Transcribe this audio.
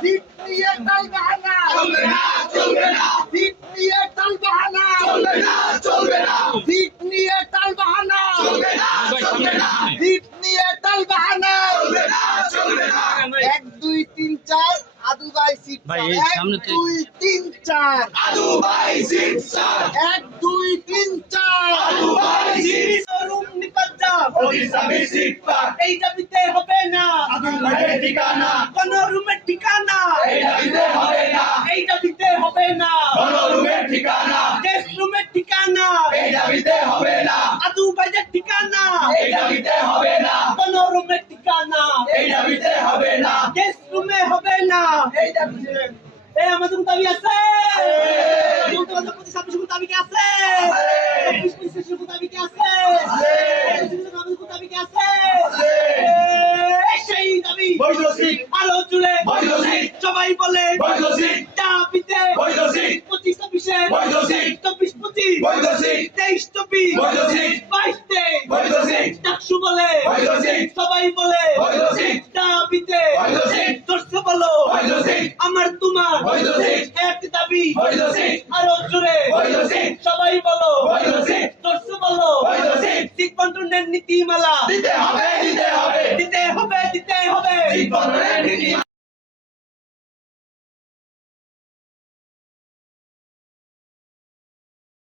seat নিয়ে টাল বাহানা চলবে না চলবে না সিট নিয়ে টাল বাহানা চলবে না চলবে না সিট নিয়ে টাল বাহানা চলবে না চলবে না সিট নিয়ে টাল বাহানা চলবে না চলবে না 1 2 3 4 আদু ভাই সিট ভাই, এই 1 সামনে তো- 2 3 4 আদু ভাই সিট স্যার 1 2 3 4 আদু ভাই সিট রুম নিপাজ্জা পুলিশ আমি সিট পাক এই দাবিতে হবে না আদু ভাইয়ের ঠিকানা কোন রুমের ঠিকানা এটা দিতে হবে না এই দাবিতে হবে না কোন রুমের ঠিকানা গেস্ট রুমের ঠিকানা এটা দিতে হবে না আদু ভাইয়ের ঠিকানা এটা দিতে হবে না কোন রুমের ঠিকানা এটা দিতে হবে না গেস্ট রুমে হবে না এই দাবিতে এই আমাদের দাবি আছে আমাদের প্রতি ছাব্বিশ দাবি কি আছে 25 দাবি কি আছে আমাদের দাবি কি আছে সেই দাবি বৈধ সিট আরো জুড়ে বৈধ সিট সবাই বলে বৈধ সিট দাবিতে বৈধ সিট 25 বৈধ সিট 24 বৈধ সিট 23 বৈধ সিট 22 বৈধ সিট ডাকসু বলে বৈধ সিট সবাই বলে বৈধ সিট দাবিতে বৈধ সিট দর্শক বলো বৈধ সিট আমার তোমার বৈধ সিট এক দাবি বৈধ সিট আরো জোরে বৈধ সিট সবাই বলো বৈধ সিট দর্শক বলো বৈধ সিট সিট বন্টনের নীতিমালা দিতে হবে দিতে হবে